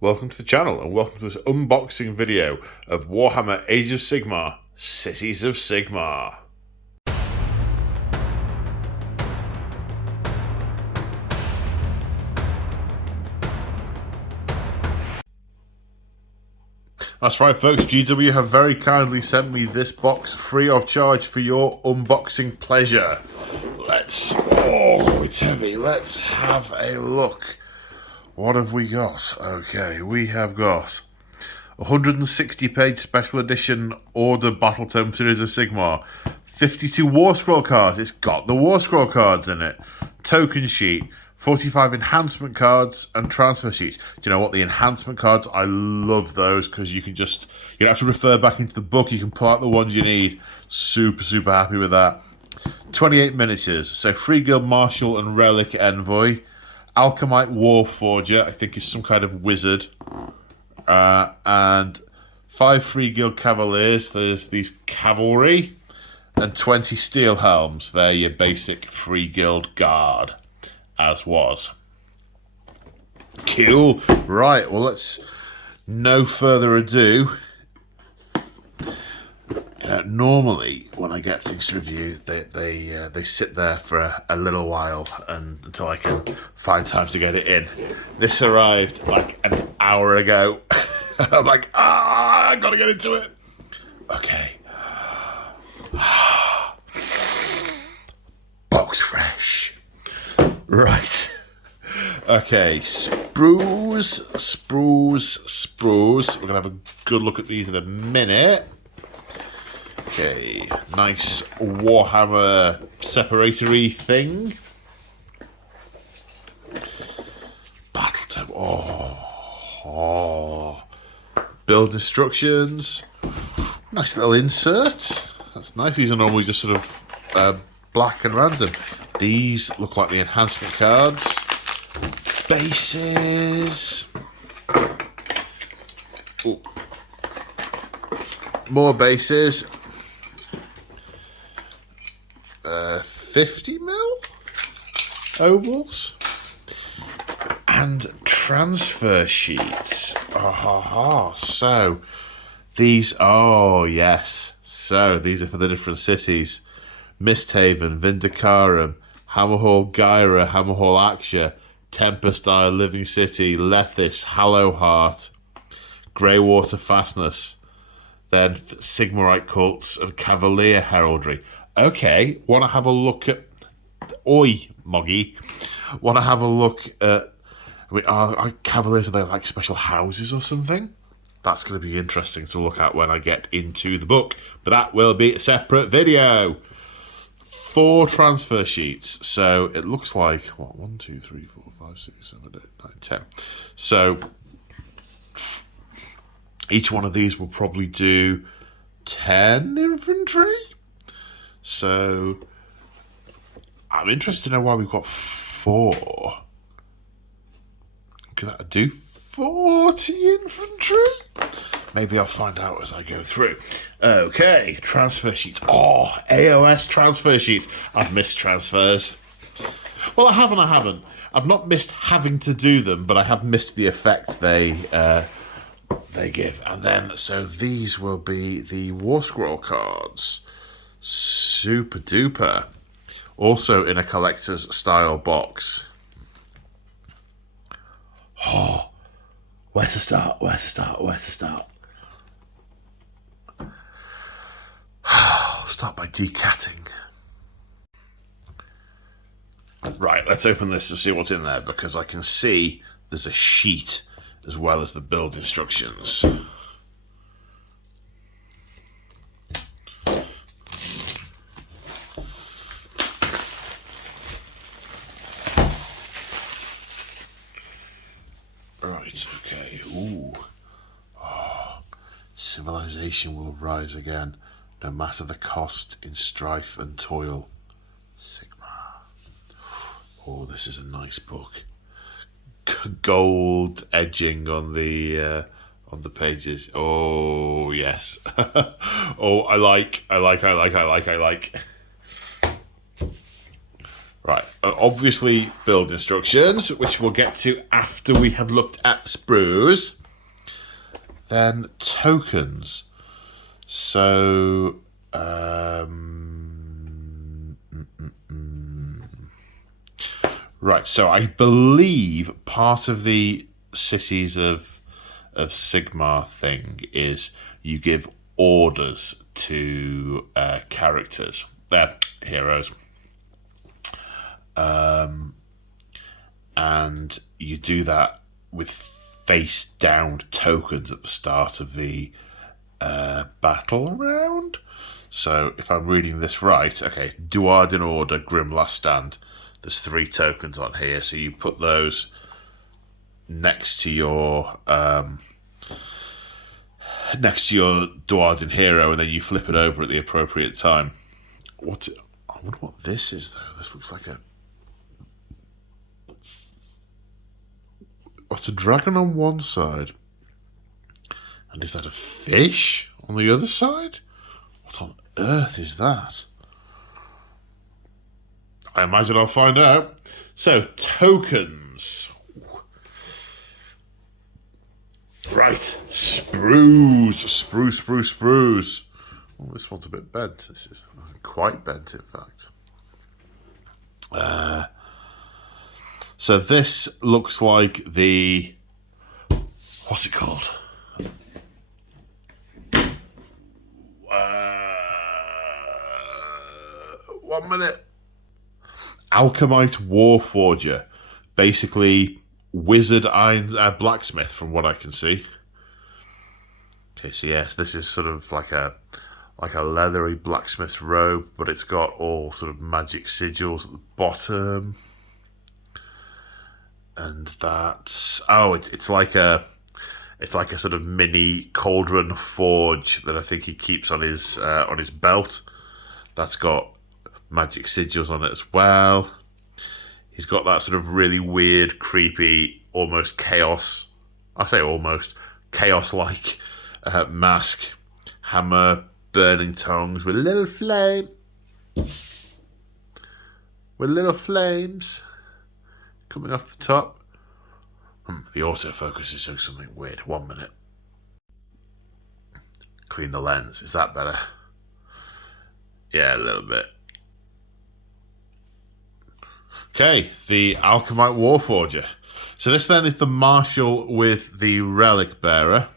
welcome to the channel and welcome to this unboxing video of Warhammer Age of Sigmar, Cities of Sigmar. That's right folks, GW have very kindly sent me this box free of charge for your unboxing pleasure. It's heavy, let's have a look. What have we got? Okay, we have got 160-page special edition Order Battle Tome Series of Sigmar, 52 War Scroll cards. It's got the War Scroll cards in it. Token sheet, 45 enhancement cards and transfer sheets. Do you know what? The enhancement cards, I love those because you don't have to refer back into the book. You can pull out the ones you need. Super happy with that. 28 miniatures. So Free Guild Marshal and Relic Envoy. Alchemite Warforger, I think is some kind of wizard. And 5 Free Guild Cavaliers. There's these cavalry. And 20 Steel Helms. They're your basic Free Guild Guard. As was. Cool. Right, well, let's no further ado. Normally, when I get things to review, they sit there for a little while until I can find time to get it in. This arrived like an hour ago. I'm like, I gotta get into it. Okay. Box fresh. Right. Okay, sprues. We're gonna have a good look at these in a minute. Okay, nice Warhammer separatory thing. Battle tab. Oh. Build instructions. Nice little insert. That's nice. These are normally just sort of black and random. These look like the enhancement cards. Bases. Ooh. More bases. 50 mil ovals. And transfer sheets. So these, yes. So these are for the different cities. Misthaven, Vindicarum, Hammerhall Gyra, Hammerhall Axia, Tempest Isle, Living City, Lethis, Hallowheart, Greywater Fastness, then Sigmarite Cults and Cavalier Heraldry. Okay, want to have a look at... Oi, Moggy. Want to have a look at... I mean, are Cavaliers, are they like special houses or something? That's going to be interesting to look at when I get into the book. But that will be a separate video. 4 transfer sheets. So it looks like, what, 1, 2, 3, 4, 5, 6, 7, 8, 9, 10. So each one of these will probably do 10 infantry. So I'm interested to know why we've got 4. Could that do 40 infantry? Maybe I'll find out as I go through. Okay, transfer sheets. AOS transfer sheets. I've missed transfers. Well, I haven't. I've not missed having to do them, but I have missed the effect they give. And then, so these will be the War Scroll cards. Super duper. Also in a collector's style box. Where to start? I'll start by decatting. Right, let's open this to see what's in there, because I can see there's a sheet as well as the build instructions. Right, okay. Ooh. Civilization will rise again, no matter the cost in strife and toil. Sigmar. This is a nice book. Gold edging on the pages. Oh yes. I like. Right, obviously build instructions, which we'll get to after we have looked at sprues. Then tokens. So, right, so I believe part of the cities of Sigmar thing is you give orders to characters, heroes, and you do that with face down tokens at the start of the battle round. So if I'm reading this right, okay, Duard in order, Grim Last Stand. There's 3 tokens on here, so you put those next to your Duardin hero, and then you flip it over at the appropriate time. I wonder what this is, though. This looks like it's a dragon on one side, and is that a fish on the other side? What on earth is that? I imagine I'll find out. So, tokens. Right, sprues. Oh, this one's a bit bent. This is quite bent, in fact. So this looks like the... What's it called? 1 minute. Alchemite Warforger. Basically, wizard iron blacksmith, from what I can see. Okay, so yes, this is sort of like a leathery blacksmith's robe, but it's got all sort of magic sigils at the bottom. And that's it's like a sort of mini cauldron forge that I think he keeps on his belt. That's got magic sigils on it as well. He's got that sort of really weird, creepy, almost chaos. I say almost chaos-like mask, hammer, burning tongues with little flames coming off the top. The autofocus is doing something weird. 1 minute. Clean the lens. Is that better? Yeah, a little bit. Okay, the Alchemite Warforger. So this then is the Marshal with the Relic Bearer.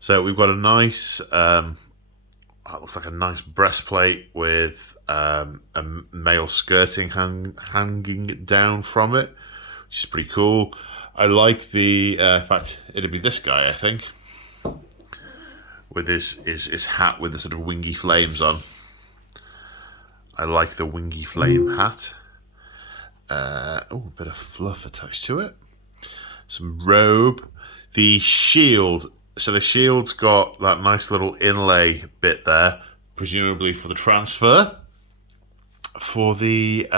So we've got a nice, it looks like a nice breastplate with a male skirting hanging down from it, which is pretty cool. I like the, in fact, it'd be this guy, I think, with his hat with the sort of wingy flames on. I like the wingy flame hat. A bit of fluff attached to it. Some robe. The shield. So the shield's got that nice little inlay bit there, presumably for the transfer. For the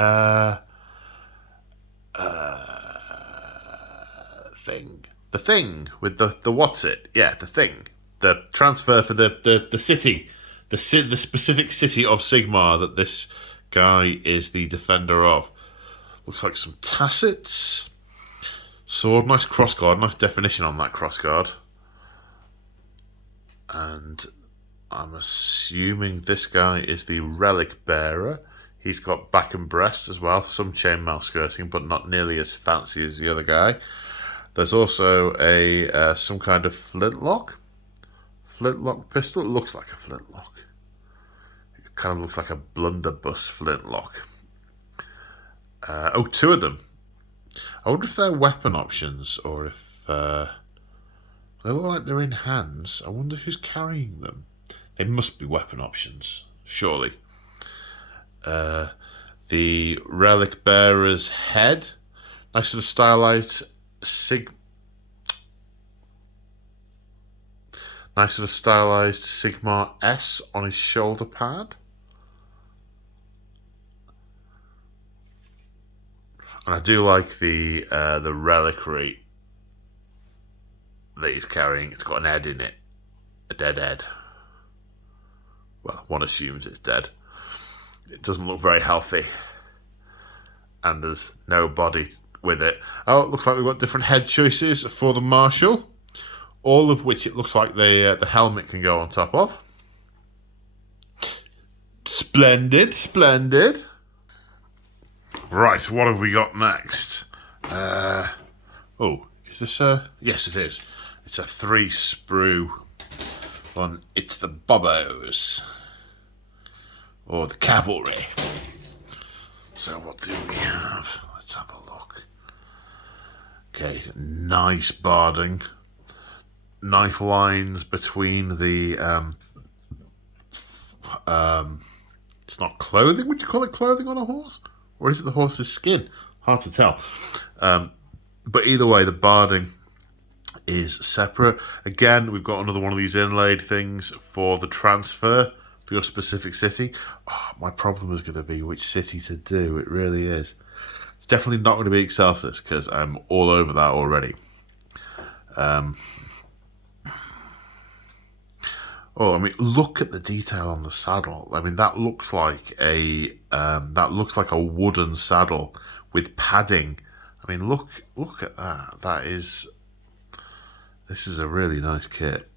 thing. The thing with the what's it? Yeah, the thing. The transfer for the city. The specific city of Sigmar that this guy is the defender of. Looks like some tassets. Sword, nice crossguard, nice definition on that crossguard. And I'm assuming this guy is the Relic Bearer. He's got back and breast as well, some chainmail skirting, but not nearly as fancy as the other guy. There's also a some kind of flintlock pistol. It looks like a flintlock. It kind of looks like a blunderbuss flintlock. 2 of them. I wonder if they're weapon options or if they look like they're in hands. I wonder who's carrying them. They must be weapon options, surely. The Relic Bearer's head, nice sort of stylized Sigmar S on his shoulder pad. And I do like the reliquary that he's carrying. It's got an head in it, a dead head. Well, one assumes it's dead. It doesn't look very healthy. and there's no body with it. Oh, it looks like we've got different head choices for the Marshal, all of which it looks like the helmet can go on top of. Splendid, splendid. Right, what have we got next? Oh, is this a... Yes, it is. It's a 3-sprue one. It's the Bobos, or the Cavalry. So what do we have? Let's have a look. Okay, nice barding. Nice lines between the... it's not clothing. Would you call it clothing on a horse? Or is it the horse's skin? Hard to tell. But either way, the barding is separate. Again, we've got another one of these inlaid things for the transfer for your specific city. Oh, my problem is going to be which city to do. It really is. It's definitely not going to be Excelsis because I'm all over that already. Oh, I mean, look at the detail on the saddle. I mean, that looks like a wooden saddle with padding. I mean, look at that. This is a really nice kit.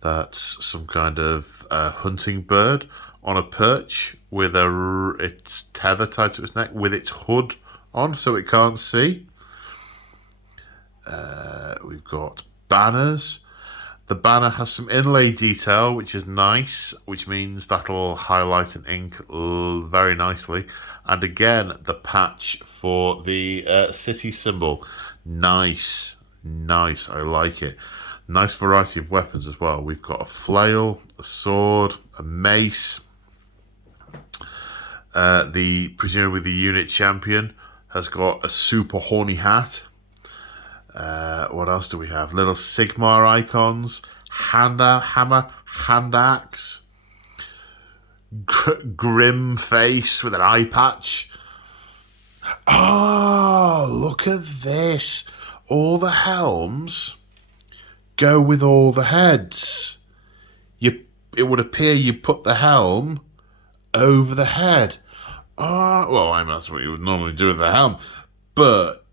That's some kind of hunting bird on a perch with its tether tied to its neck with its hood on so it can't see. We've got banners. The banner has some inlay detail, which is nice, which means that'll highlight and ink very nicely. And again, the patch for the city symbol. Nice, nice, I like it. Nice variety of weapons as well. We've got a flail, a sword, a mace. Presumably the unit champion has got a super horny hat. What else do we have? Little Sigmar icons, hammer, hand axe, grim face with an eye patch. Oh, look at this. All the helms go with all the heads. It would appear you put the helm over the head. Well, I mean, that's what you would normally do with the helm. But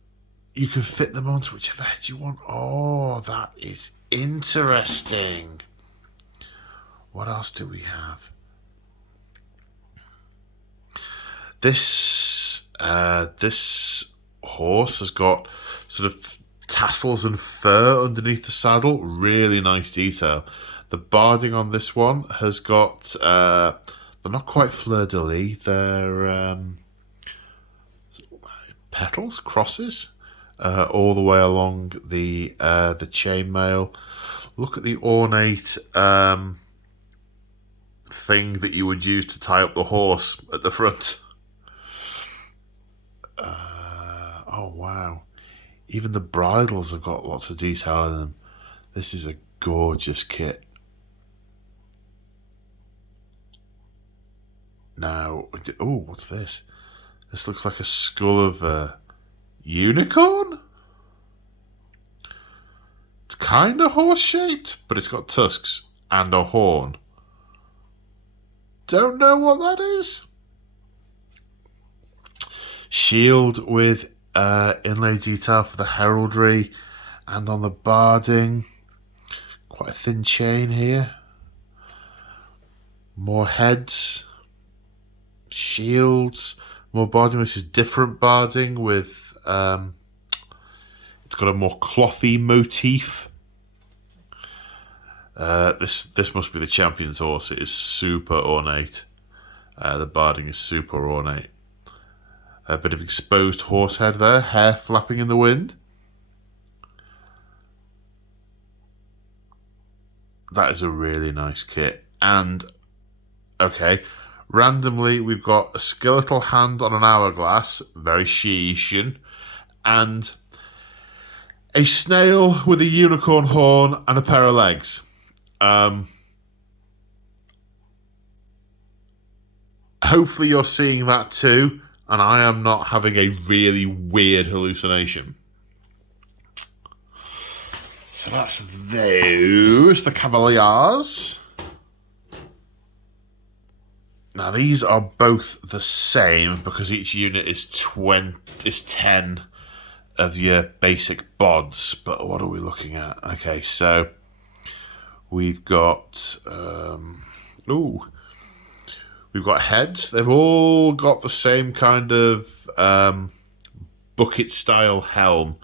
you can fit them onto whichever head you want. Oh, that is interesting. What else do we have? This horse has got sort of tassels and fur underneath the saddle. Really nice detail. The barding on this one has got... they're not quite fleur-de-lis. They're petals, crosses. All the way along the chainmail. Look at the ornate thing that you would use to tie up the horse at the front. Oh wow! Even the bridles have got lots of detail in them. This is a gorgeous kit. Now, oh, what's this? This looks like a skull of a unicorn? It's kind of horse-shaped, but it's got tusks and a horn. Don't know what that is. Shield with inlay detail for the heraldry and on the barding. Quite a thin chain here. More heads. Shields. More barding. This is different barding with... it's got a more clothy motif. This must be the champion's horse. It is super ornate. The barding is super ornate. A bit of exposed horse head there, hair flapping in the wind. That is a really nice kit. And, okay, randomly we've got a skeletal hand on an hourglass, very Shiishan, and a snail with a unicorn horn and a pair of legs. Hopefully you're seeing that too, and I am not having a really weird hallucination. So that's those, the Cavaliers. Now these are both the same because each unit is 10 of your basic bods. But what are we looking at? Okay, so we've got we've got heads. They've all got the same kind of bucket style helm,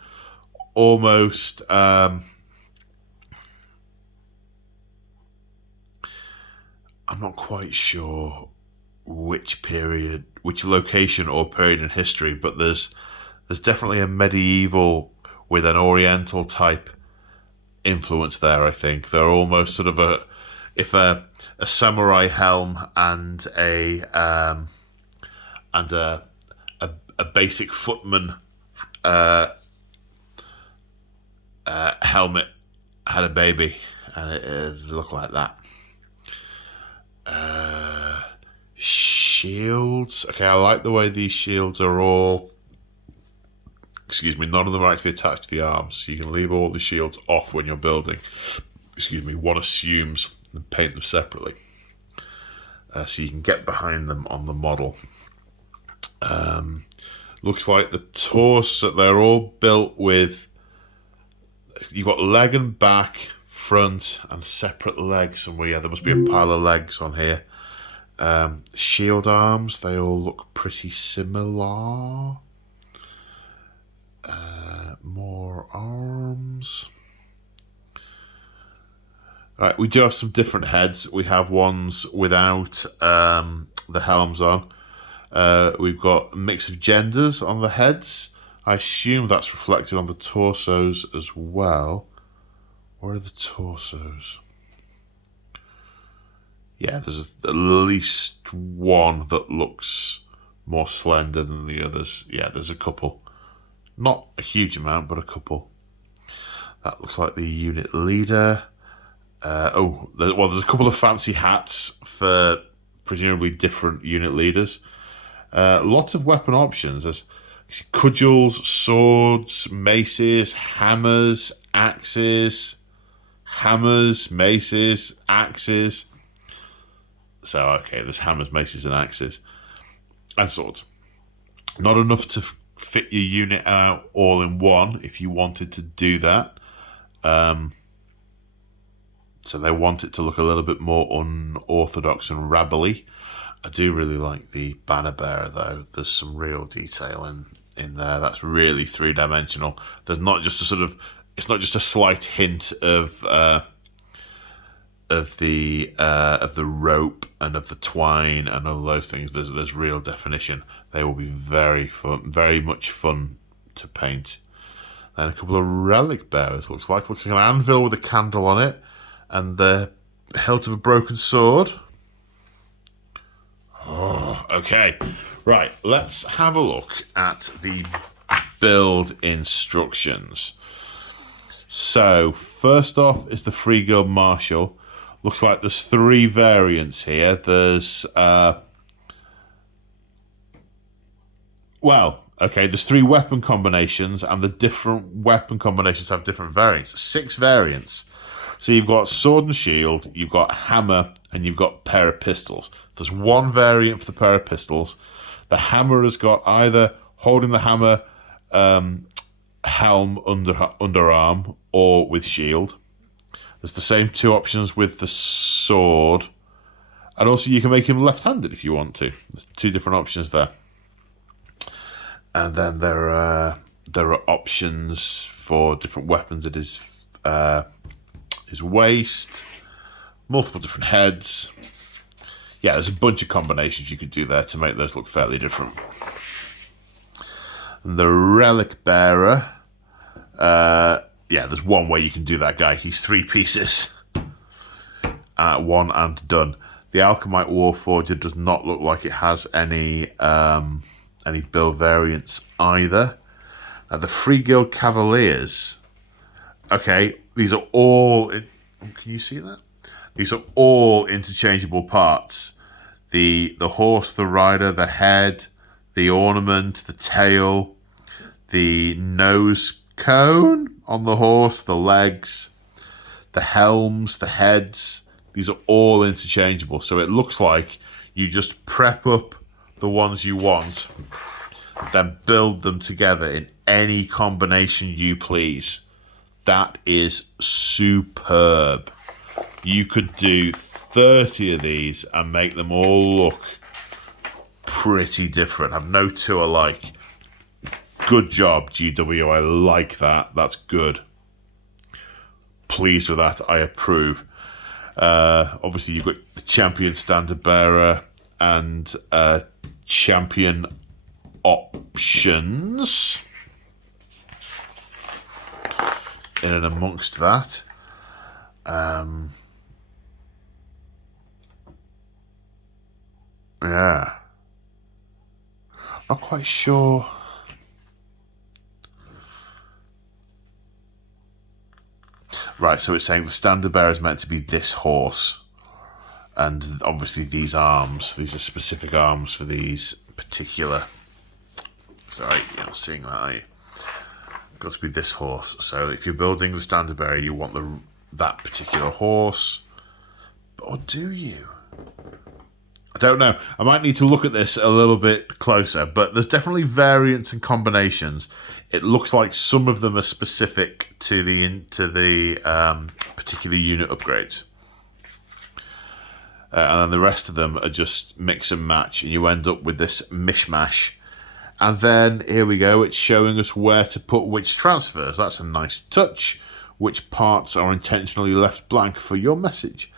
almost. I'm not quite sure which location or period in history, but there's definitely a medieval with an oriental type influence there. I think they're almost sort of a samurai helm and a basic footman helmet had a baby, and it looked like that. Shields. Okay, I like the way these shields are all. Excuse me, none of them are actually attached to the arms, so you can leave all the shields off when you're building. Excuse me, one assumes and paint them separately. So you can get behind them on the model. Looks like the torso, they're all built with. You've got leg and back, front, and separate legs somewhere. Yeah, there must be a pile of legs on here. Shield arms, they all look pretty similar. More arms. Right, we do have some different heads. We have ones without the helms on. We've got a mix of genders on the heads. I assume that's reflected on the torsos as well. Where are the torsos? Yeah, there's at least one that looks more slender than the others. Yeah, there's a couple. Not a huge amount, but a couple. That looks like the unit leader. There's a couple of fancy hats for presumably different unit leaders. Lots of weapon options. There's cudgels, swords, maces, hammers, axes, maces, axes. So, okay, there's hammers, maces, and axes. And swords. Not enough to fit your unit out all in one if you wanted to do that. So they want it to look a little bit more unorthodox and rabbly. I do really like the banner bearer though. There's some real detail in there. That's really three-dimensional. There's not just it's not just a slight hint of the rope and of the twine and all those things. There's real definition. They will be very much fun to paint. And a couple of relic bearers. Looks like an anvil with a candle on it, and the hilt of a broken sword. Oh, okay. Right, let's have a look at the build instructions. So, first off is the Free Guild Marshal. Looks like there's 3 variants here. There's, there's 3 weapon combinations, and the different weapon combinations have different variants. 6 variants. So you've got sword and shield, you've got hammer, and you've got pair of pistols. There's 1 variant for the pair of pistols. The hammer has got either holding the hammer, helm, underarm, or with shield. There's the same 2 options with the sword. And also you can make him left-handed if you want to. There's 2 different options there. And then there are options for different weapons at his waist, multiple different heads. Yeah, there's a bunch of combinations you could do there to make those look fairly different. And the relic bearer, there's one way you can do that guy. He's 3 pieces. 1 and done. The Alchemite Warforger does not look like it has any build variants either. The Free Guild Cavaliers. Okay, these are all. Can you see that? These are all interchangeable parts. The horse, the rider, the head, the ornament, the tail, the nose cone on the horse, the legs, the helms, the heads. These are all interchangeable. So it looks like You just prep up the ones you want, then build them together in any combination you please. That is superb. You could do 30 of these and make them all look pretty different. Have no two alike. Good job, GW. I like that. That's good. Pleased with that. I approve. Obviously, you've got the champion standard bearer and champion options in and amongst that. Yeah. Not quite sure. Right, so it's saying the standard bearer is meant to be this horse. And obviously these arms, these are specific arms for these particular... Sorry, you're not seeing that, are you? Got to be this horse. So if you're building the standard bearer, you want that particular horse. Or do you? I don't know. I might need to look at this a little bit closer, but there's definitely variants and combinations. It looks like some of them are specific to the particular unit upgrades. And then the rest of them are just mix and match, and you end up with this mishmash. And then, here we go, it's showing us where to put which transfers. That's a nice touch. Which parts are intentionally left blank for your message.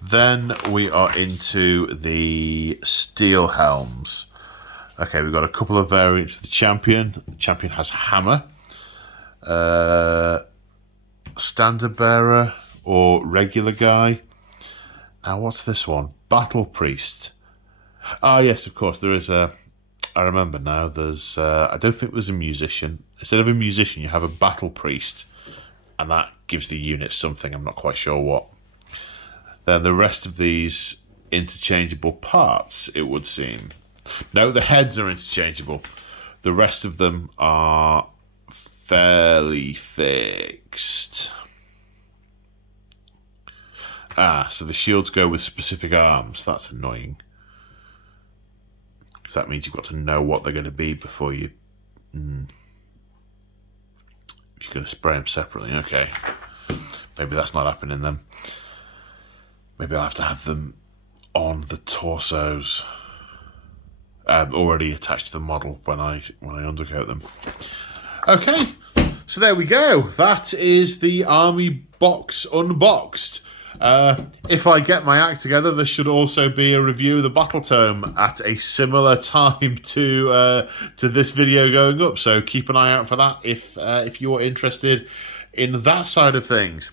Then we are into the steel helms. Okay, we've got a couple of variants for the champion. The champion has hammer. Standard bearer or regular guy. Now, what's this one? Battle priest. Ah, yes, of course, there is a... I remember now, there's... I don't think there's a musician. Instead of a musician, you have a battle priest. And that gives the unit something, I'm not quite sure what. Then the rest of these interchangeable parts, it would seem. No, the heads are interchangeable. The rest of them are fairly fixed. Ah, so the shields go with specific arms. That's annoying. Because that means you've got to know what they're going to be before you... If you're going to spray them separately, okay. Maybe that's not happening then. Maybe I'll have to have them on the torsos. Already attached to the model when I undercoat them. Okay, so there we go. That is the army box unboxed. If I get my act together, there should also be a review of the battle tome at a similar time to this video going up. So keep an eye out for that if you're interested in that side of things.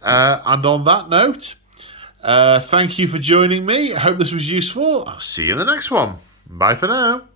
And on that note, thank you for joining me. I hope this was useful. I'll see you in the next one. Bye for now.